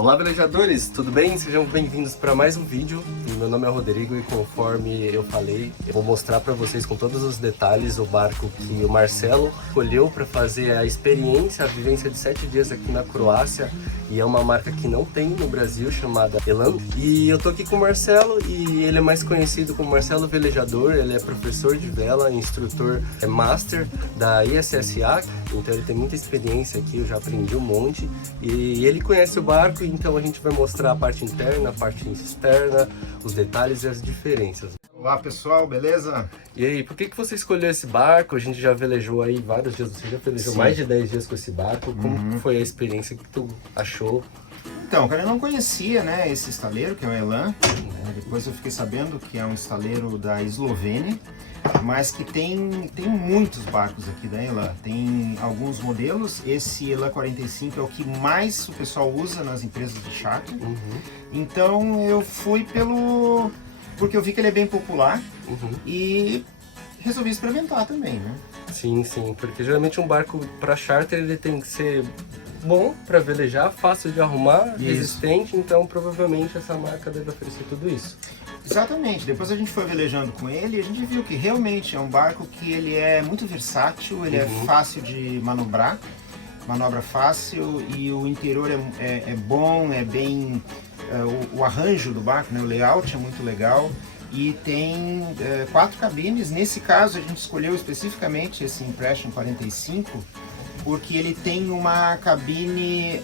Olá, velejadores, tudo bem? Sejam bem-vindos para mais um vídeo. Meu nome é Rodrigo e conforme eu falei, eu vou mostrar para vocês com todos os detalhes o barco que o Marcelo escolheu para fazer a experiência, a vivência de 7 dias aqui na Croácia. E é uma marca que não tem no Brasil, chamada Elan. E eu tô aqui com o Marcelo e ele é mais conhecido como Marcelo Velejador. Ele é professor de vela, instrutor, é master da ISSA. Então ele tem muita experiência aqui, eu já aprendi um monte. E ele conhece o barco, então a gente vai mostrar a parte interna, a parte externa, os detalhes e as diferenças. Olá pessoal, beleza? E aí, por que você escolheu esse barco? A gente já velejou aí vários dias, você já velejou mais de 10 dias com esse barco. Como foi a experiência que tu achou? Então, cara, eu não conhecia, né, esse estaleiro, que é o Elan. Depois eu fiquei sabendo que é um estaleiro da Eslovênia, mas que tem muitos barcos aqui da Elan. Tem alguns modelos, esse Elan 45 é o que mais o pessoal usa nas empresas de charter. Então eu fui porque eu vi que ele é bem popular e resolvi experimentar também, né? Sim, porque geralmente um barco para charter ele tem que ser bom para velejar, fácil de arrumar, resistente, então provavelmente essa marca deve oferecer tudo isso. Exatamente, depois a gente foi velejando com ele e a gente viu que realmente é um barco que ele é muito versátil, ele é fácil de manobrar, manobra fácil, e o interior é bom, é bem... o arranjo do barco, né, o layout é muito legal. E tem 4 cabines. Nesse caso a gente escolheu especificamente esse Impression 45 porque ele tem uma cabine,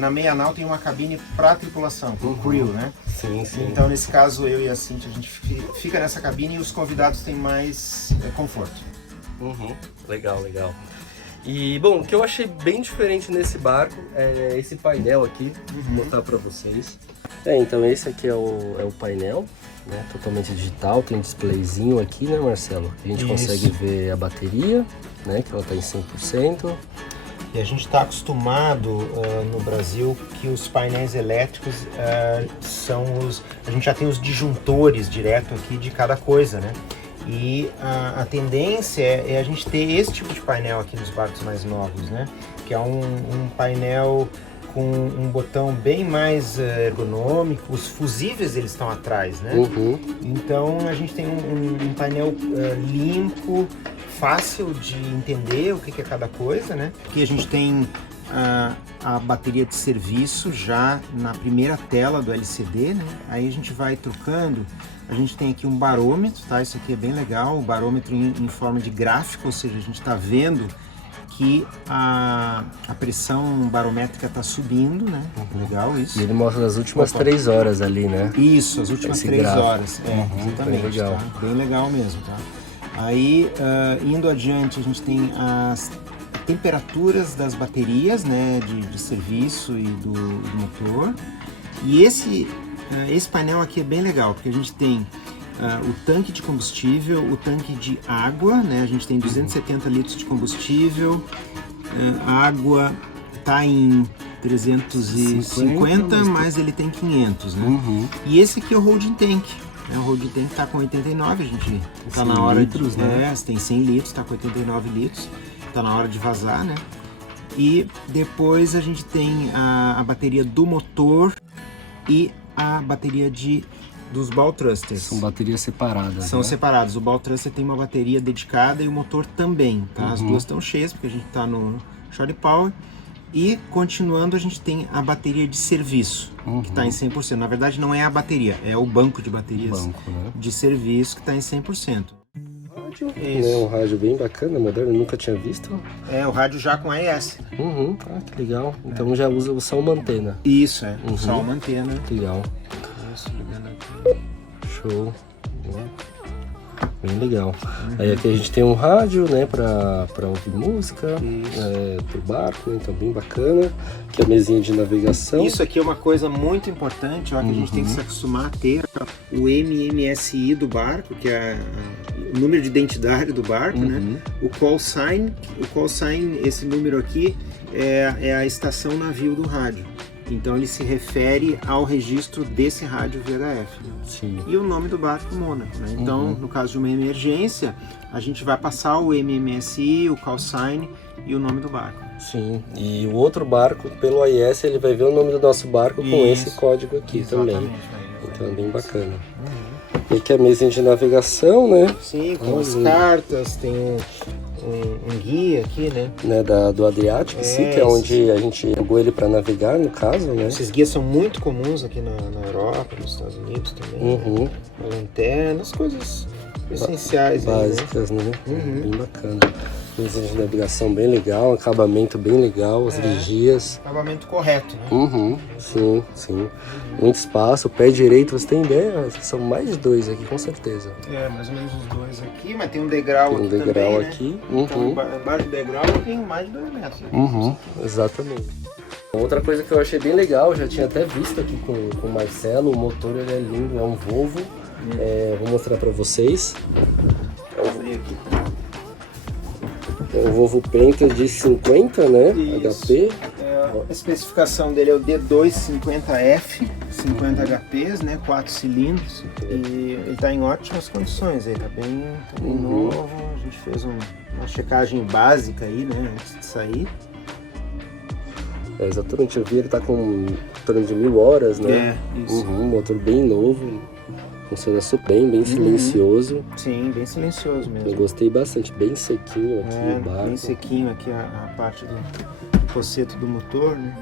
na meia nau tem uma cabine para tripulação, para o crew, né? Sim. Então nesse caso eu e a Cintia, a gente fica nessa cabine e os convidados têm mais conforto. Legal. E bom, o que eu achei bem diferente nesse barco é esse painel aqui, vou mostrar para vocês. Então esse aqui é o painel, né, totalmente digital, tem um displayzinho aqui, né, Marcelo? A gente consegue ver a bateria, né, que ela está em 100%. E a gente está acostumado no Brasil que os painéis elétricos a gente já tem os disjuntores direto aqui de cada coisa, né? E a tendência é a gente ter esse tipo de painel aqui nos barcos mais novos, né? Que é um painel com um botão bem mais ergonômico, os fusíveis eles estão atrás, né? Então a gente tem um painel limpo, fácil de entender o que é cada coisa, né? Aqui a gente tem a bateria de serviço já na primeira tela do LCD, né? Aí a gente vai trocando. A gente tem aqui um barômetro, tá? Isso aqui é bem legal, o barômetro em forma de gráfico, ou seja, a gente está vendo que a pressão barométrica está subindo, né? Legal isso. E ele mostra as últimas 3 horas ali, né? Isso, as últimas 3 horas. Exatamente. Bem legal. Tá? Bem legal mesmo, tá? Aí, indo adiante, a gente tem as temperaturas das baterias, né? De serviço e do motor. E esse painel aqui é bem legal, porque a gente tem o tanque de combustível, o tanque de água, né? A gente tem 270 litros de combustível, a água está em 350, mas ele tem 500, né? E esse aqui é o holding tank. O holding tank está com 89, a gente está na hora litros, de... né? Tem 100 litros, está com 89 litros, está na hora de vazar, né? E depois a gente tem a bateria do motor e a bateria dos ball thrusters. São baterias separadas. São né? separadas. O ball thruster tem uma bateria dedicada e o motor também, tá? As duas estão cheias porque a gente está no shore power. E continuando a gente tem a bateria de serviço, que está em 100%. Na verdade não é a bateria, é o banco de baterias de serviço que está em 100%. É um rádio bem bacana, moderno, eu nunca tinha visto. É o rádio já com AES. Que legal. Então já usa só uma antena. Isso, só uma antena. Legal. Show. Bem legal. Aí aqui a gente tem um rádio, né, pra ouvir música, pro barco, então bem bacana. Aqui a mesinha de navegação. Isso aqui é uma coisa muito importante, ó, que a gente tem que se acostumar a ter o MMSI do barco, que é o número de identidade do barco, né? O call sign, esse número aqui é a estação navio do rádio. Então ele se refere ao registro desse rádio VHF. Né? Sim. E o nome do barco Mônaco. Né? Então, no caso de uma emergência, a gente vai passar o MMSI, o call sign e o nome do barco. Sim, e o outro barco, pelo AIS, ele vai ver o nome do nosso barco com esse código aqui também. Então é bem bacana. E aqui a mesa de navegação, né? Sim, com as cartas, tem um guia aqui, né? Do Adriático, sim, que é onde a gente pegou ele para navegar, no caso, né? Esses guias são muito comuns aqui na Europa, nos Estados Unidos também. Né? Lanternas, coisas essenciais. Básicas, né? Bem bacana. Mesa de navegação bem legal, acabamento bem legal, as vigias. Acabamento correto, né? Sim, sim. Muito espaço. O pé direito, você tem ideia? São mais de 2 aqui, com certeza. Mais ou menos os 2 aqui, mas tem um degrau aqui também. Tem um degrau aqui. Então, embaixo do degrau tem mais de 2 metros. Exatamente. Outra coisa que eu achei bem legal, já tinha até visto aqui com o Marcelo, o motor ele é lindo, é um Volvo. Vou mostrar pra vocês. Vou abrir aqui. É o Volvo Penta de 50, né? Isso. HP. A especificação dele é o D250F, 50 HPs, né? 4 cilindros. E ele está em ótimas condições, ele tá bem novo. A gente fez uma checagem básica aí, né? Antes de sair. Exatamente, eu vi ele tá com em torno de 1000 horas, né? Isso. Motor bem novo. Funciona super bem silencioso. Sim, bem silencioso mesmo. Eu gostei bastante, bem sequinho aqui o barco. Bem sequinho aqui a parte do foceto do motor, né?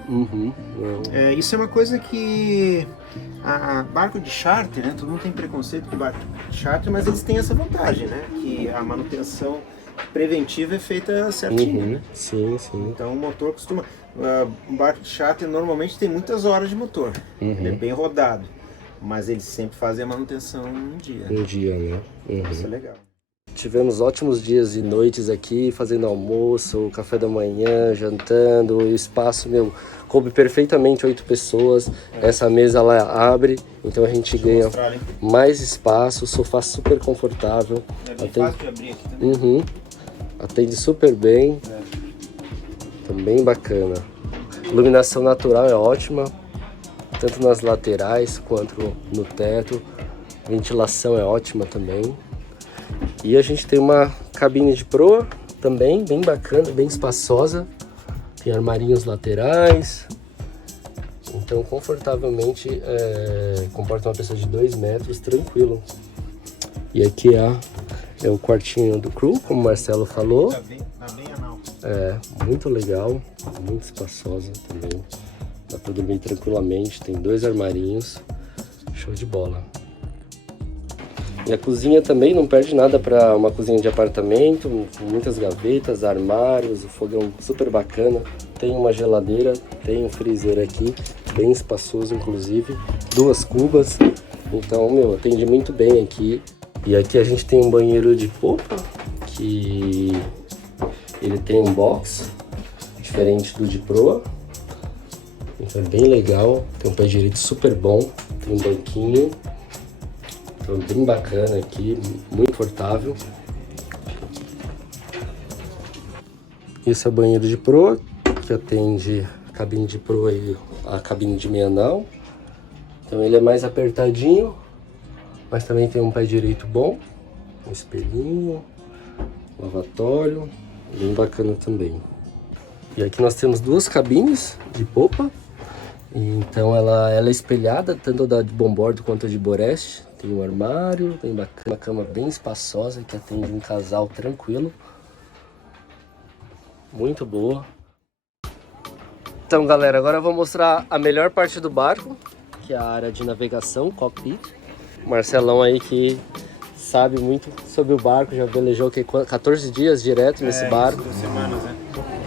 Isso é uma coisa que barco de charter, né? Todo mundo tem preconceito com barco de charter, mas eles têm essa vantagem, né? Que a manutenção preventiva é feita certinho, né? Sim. Então o motor costuma... um barco de charter normalmente tem muitas horas de motor. Ele é bem rodado. Mas eles sempre fazem a manutenção um dia. Né? Isso é legal. Tivemos ótimos dias e noites aqui, fazendo almoço, café da manhã, jantando. O espaço, coube perfeitamente 8 pessoas. Essa mesa lá abre, então a gente ganha mais espaço. O sofá super confortável. É bem fácil de abrir aqui também. Atende super bem. Também bacana. Iluminação natural é ótima. Tanto nas laterais quanto no teto. A ventilação é ótima também. E a gente tem uma cabine de proa também, bem bacana, bem espaçosa. Tem armarinhos laterais. Então, confortavelmente, comporta uma pessoa de 2 metros, tranquilo. E aqui é o quartinho do crew, como o Marcelo falou. Tá bem anal. Muito legal, muito espaçosa também. Dá pra dormir tranquilamente, tem 2 armarinhos, show de bola. E a cozinha também não perde nada para uma cozinha de apartamento, com muitas gavetas, armários, o fogão super bacana. Tem uma geladeira, tem um freezer aqui, bem espaçoso inclusive, 2 cubas. Então, atende muito bem aqui. E aqui a gente tem um banheiro de popa, que ele tem um box, diferente do de proa. Então é bem legal, tem um pé direito super bom, tem um banquinho, então bem bacana aqui, muito confortável. Esse é o banheiro de proa, que atende a cabine de proa e a cabine de meia-nau. Então ele é mais apertadinho, mas também tem um pé direito bom, um espelhinho, lavatório, bem bacana também. E aqui nós temos 2 cabines de popa. Então ela é espelhada, tanto da de bombordo quanto a de boreste. Tem um armário, bem bacana, uma cama bem espaçosa que atende um casal tranquilo. Muito boa. Então galera, agora eu vou mostrar a melhor parte do barco, que é a área de navegação, cockpit. Marcelão aí que sabe muito sobre o barco, já velejou 14 dias direto nesse barco. 2 semanas, né?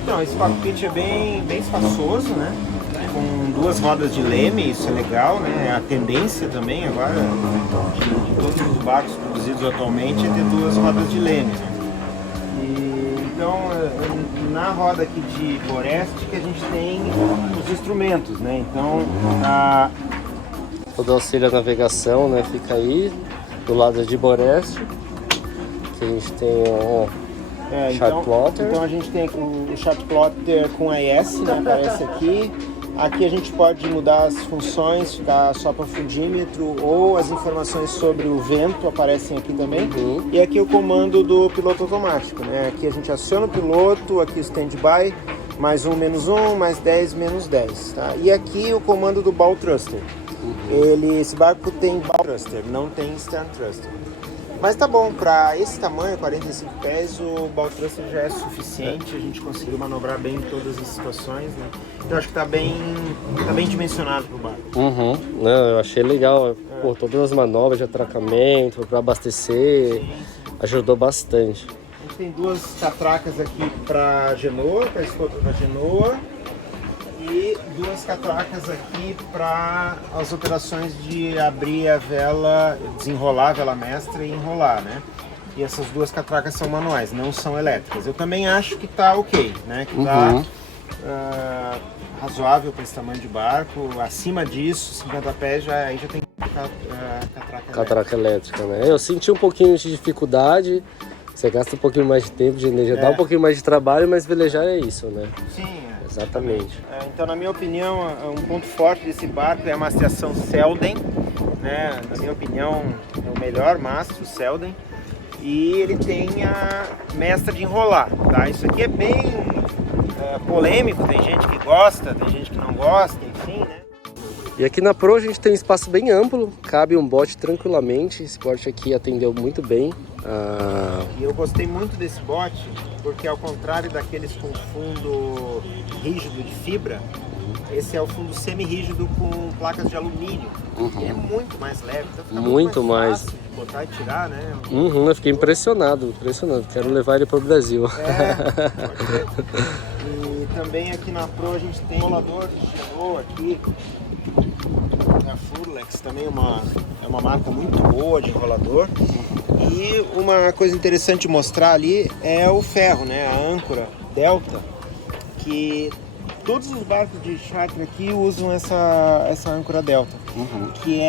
Então, esse cockpit é bem espaçoso, né? Com 2 rodas de leme, isso é legal, né? A tendência também agora de todos os barcos produzidos atualmente é ter 2 rodas de leme, né? Então, na roda aqui de boreste que a gente tem os instrumentos, né? Então, todo o auxílio à navegação, né? Fica aí do lado de boreste, que a gente tem chart plotter. Então a gente tem o chart plotter com AIS, né? Aparece aqui. Aqui a gente pode mudar as funções, ficar só para fundímetro, ou as informações sobre o vento aparecem aqui também. E aqui o comando do piloto automático, né? Aqui a gente aciona o piloto, aqui o standby, mais 1, menos 1, mais 10, menos 10. Tá? E aqui o comando do bow thruster. Esse barco tem bow thruster, não tem stern thruster. Mas tá bom, para esse tamanho, 45 pés, o bow thruster já é suficiente, a gente conseguiu manobrar bem em todas as situações, né? Então acho que tá bem dimensionado pro barco. Não, eu achei legal, pô, todas as manobras de atracamento, para abastecer, ajudou bastante. A gente tem duas catracas aqui para genoa, para escolta da genoa, e duas catracas aqui para as operações de abrir a vela, desenrolar a vela mestra e enrolar, né? E essas duas catracas são manuais, não são elétricas. Eu também acho que tá ok, né? Que tá razoável para esse tamanho de barco. Acima disso, 50 pés, aí já tem catraca elétrica, né? Eu senti um pouquinho de dificuldade. Você gasta um pouquinho mais de tempo, de energia, dá um pouquinho mais de trabalho, mas velejar é isso, né? Sim. Exatamente. Então, na minha opinião, um ponto forte desse barco é a mastreação Selden, né? Na minha opinião, é o melhor mastro Selden. E ele tem a mestra de enrolar, tá? Isso aqui é bem polêmico, tem gente que gosta, tem gente que não gosta, enfim, né? E aqui na Pro a gente tem um espaço bem amplo, cabe um bote tranquilamente. Esse bote aqui atendeu muito bem. E eu gostei muito desse bote, porque ao contrário daqueles com fundo rígido de fibra, esse é o fundo semi-rígido com placas de alumínio. Que é muito mais leve, então fica muito mais fácil de botar e tirar, né? Eu fiquei impressionado. Quero levar ele para o Brasil. Pode ser. E também aqui na Pro a gente tem rolador de genoa aqui. A Furlex também é uma marca muito boa de enrolador. E uma coisa interessante de mostrar ali é o ferro, né? A âncora Delta, que todos os barcos de charter aqui usam essa âncora Delta, que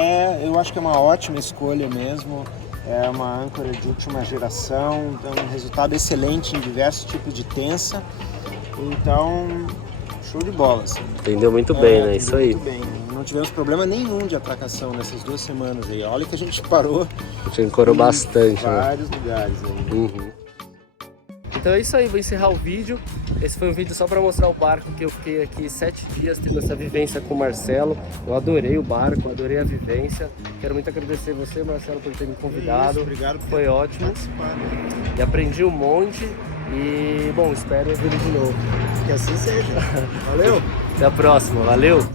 eu acho que é uma ótima escolha mesmo. É uma âncora de última geração, dá um resultado excelente em diversos tipos de tensa. Então, show de bola, assim. Entendeu muito bem, né? Isso aí. Muito bem. Não tivemos problema nenhum de atracação nessas 2 semanas aí. Olha que a gente parou. A gente ancorou bastante, vários lugares aí. Então é isso aí, vou encerrar o vídeo. Esse foi um vídeo só para mostrar o barco, que eu fiquei aqui 7 dias tendo essa vivência com o Marcelo. Eu adorei o barco, adorei a vivência. Quero muito agradecer você, Marcelo, por ter me convidado. Obrigado por foi ótimo. E aprendi um monte. E, bom, espero ver ele de novo. Que assim seja. Valeu! Até a próxima, valeu!